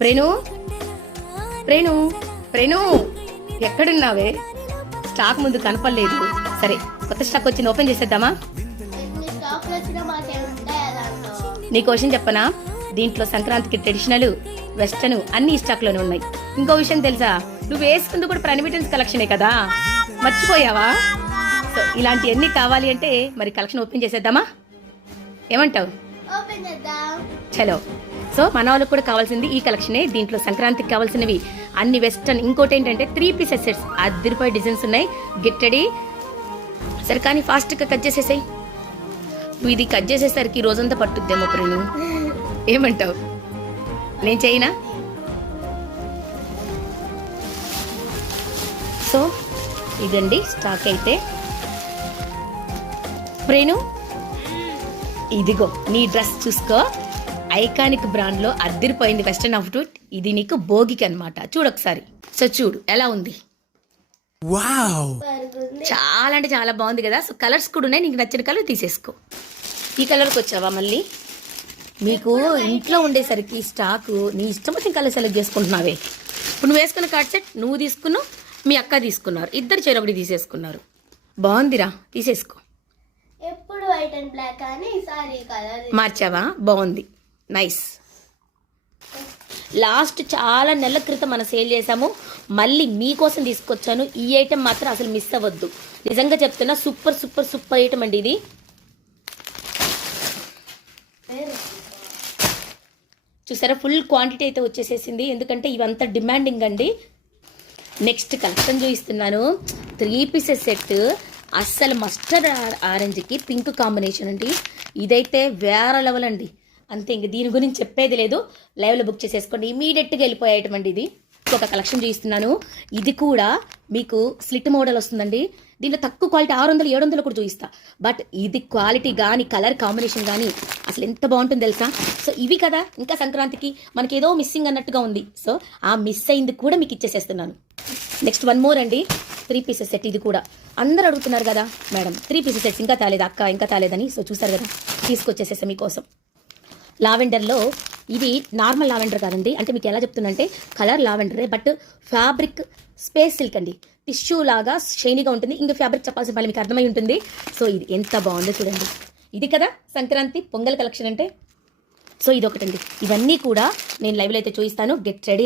ప్రేణు ప్రేణు ప్రేణు ఎక్కడున్నావే? Stock ముందు కనపడలేదు. సరే, కొత్త స్టాక్ వచ్చింది, ఓపెన్ చేసేద్దామా? నీ క్వశ్చన్ చెప్పనా? దీంట్లో సంక్రాంతికి ట్రెడిషనల్, వెస్టర్న్ అన్ని స్టాక్లోనే ఉన్నాయి. ఇంకో విషయం తెలుసా, నువ్వు వేసుకుంది కూడా ప్రణమిటన్స్ కలెక్షనే కదా, మర్చిపోయావా? సో ఇలాంటివన్నీ కావాలి అంటే మరి కలెక్షన్ ఓపెన్ చేసేద్దామా? ఏమంటావు? చలో. సో మన వాళ్ళకి కూడా కావాల్సింది ఈ కలెక్షనే. దీంట్లో సంక్రాంతికి కావాల్సినవి అన్ని వెస్టర్న్. ఇంకోటి ఏంటంటే 3 పీసెస్ సెట్స్, అద్దరిపోయి డిజైన్స్ ఉన్నాయి. Get ready. సరే కానీ ఫాస్ట్గా కట్ చేసేసాయి. నువ్వు ఇది కట్ చేసేసరికి రోజంతా పట్టుద్దేమో ప్రేణు, ఏమంటావు? నేను చేయనా? సో ఇదండి స్టాక్ అయితే. ప్రేణు ఇదిగో నీ డ్రెస్ చూసుకో, ఐకానిక్ బ్రాండ్ లో అద్దరిపోయింది వెస్టర్న్ అవుట్ఫిట్. ఇది నీకు భోగికి అనమాట. చూడు ఒకసారి. సో చూడు ఎలా ఉంది. చాలా అంటే చాలా బాగుంది కదా. సో కలర్స్ కూడా ఉన్నాయి, నీకు నచ్చిన కలర్ తీసేసుకో. ఈ కలర్కి వచ్చావా మళ్ళీ? మీకు ఇంట్లో ఉండేసరికి స్టాక్ నీ ఇష్టం వచ్చిన కలర్ సెలెక్ట్ చేసుకుంటున్నావే. ఇప్పుడు నువ్వు వేసుకున్న కార్డ్ సెట్ నువ్వు తీసుకున్నావు, మీ అక్క తీసుకున్నారు, ఇద్దరు చెరొకటి తీసేసుకున్నారు. బాగుందిరా, తీసేసుకో. ఎప్పుడు వైట్ అండ్ బ్లాక్ అని సారీ కలర్ మార్చావా? బాగుంది, నైస్. లాస్ట్ చాలా నెలల క్రితం మనం సేల్ చేసాము, మళ్ళీ మీకోసం తీసుకొచ్చాను. ఈ ఐటెం మాత్రం అసలు మిస్ అవ్వద్దు, నిజంగా చెప్తున్నా. సూపర్ సూపర్ సూపర్ ఐటెం అండి ఇది. చూసారా, ఫుల్ క్వాంటిటీ అయితే వచ్చేసేసింది, ఎందుకంటే ఇవంతా డిమాండింగ్ అండి. నెక్స్ట్ కలెక్షన్ చూపిస్తున్నాను. 3 పీసెస్ సెట్, అస్సలు మస్టర్డ్ ఆరెంజ్కి పింక్ కాంబినేషన్ అండి. ఇదైతే వేరే లెవెల్ అండి. అంతే, ఇంక దీని గురించి చెప్పేది లేదు. లైవ్లో బుక్ చేసేసుకోండి, ఇమీడియట్గా వెళ్ళిపోయే ఐటమ్ అండి ఇది. ఒక కలెక్షన్ చూపిస్తున్నాను. ఇది కూడా మీకు స్లిట్ మోడల్ వస్తుందండి. దీంట్లో తక్కువ క్వాలిటీ 600, 700 కూడా చూపిస్తా. బట్ ఇది క్వాలిటీ కానీ కలర్ కాంబినేషన్ కానీ అసలు ఎంత బాగుంటుంది తెలుసా. సో ఇవి కదా ఇంకా సంక్రాంతికి మనకి ఏదో మిస్సింగ్ అన్నట్టుగా ఉంది. సో ఆ మిస్ అయింది కూడా మీకు ఇచ్చేసేస్తున్నాను. నెక్స్ట్ 1 మోర్ అండి, 3 పీసెస్ సెట్. ఇది కూడా అందరూ అడుగుతున్నారు కదా మేడం 3 పీసెస్ సెట్స్ ఇంకా తాలేదు అక్క, ఇంకా తాలేదని. సో చూసారు కదా, తీసుకొచ్చేసేసా మీకోసం. లావెండర్లో ఇది నార్మల్ లావెండర్ కాదండి, అంటే మీకు ఎలా చెప్తున్నంటే కలర్ లావెండరే, బట్ ఫ్యాబ్రిక్ స్పేస్ సిల్క్ అండి. టిష్యూ లాగా షైనీగా ఉంటుంది. ఇంకా ఫ్యాబ్రిక్ చెప్పాల్సిన పని మీకు అర్థమై ఉంటుంది. సో ఇది ఎంత బాగుందో చూడండి. ఇది కదా సంక్రాంతి పొంగల్ కలెక్షన్ అంటే. సో ఇది ఒకటండి. ఇవన్నీ కూడా నేను లైవ్లో అయితే చూపిస్తాను. Get ready.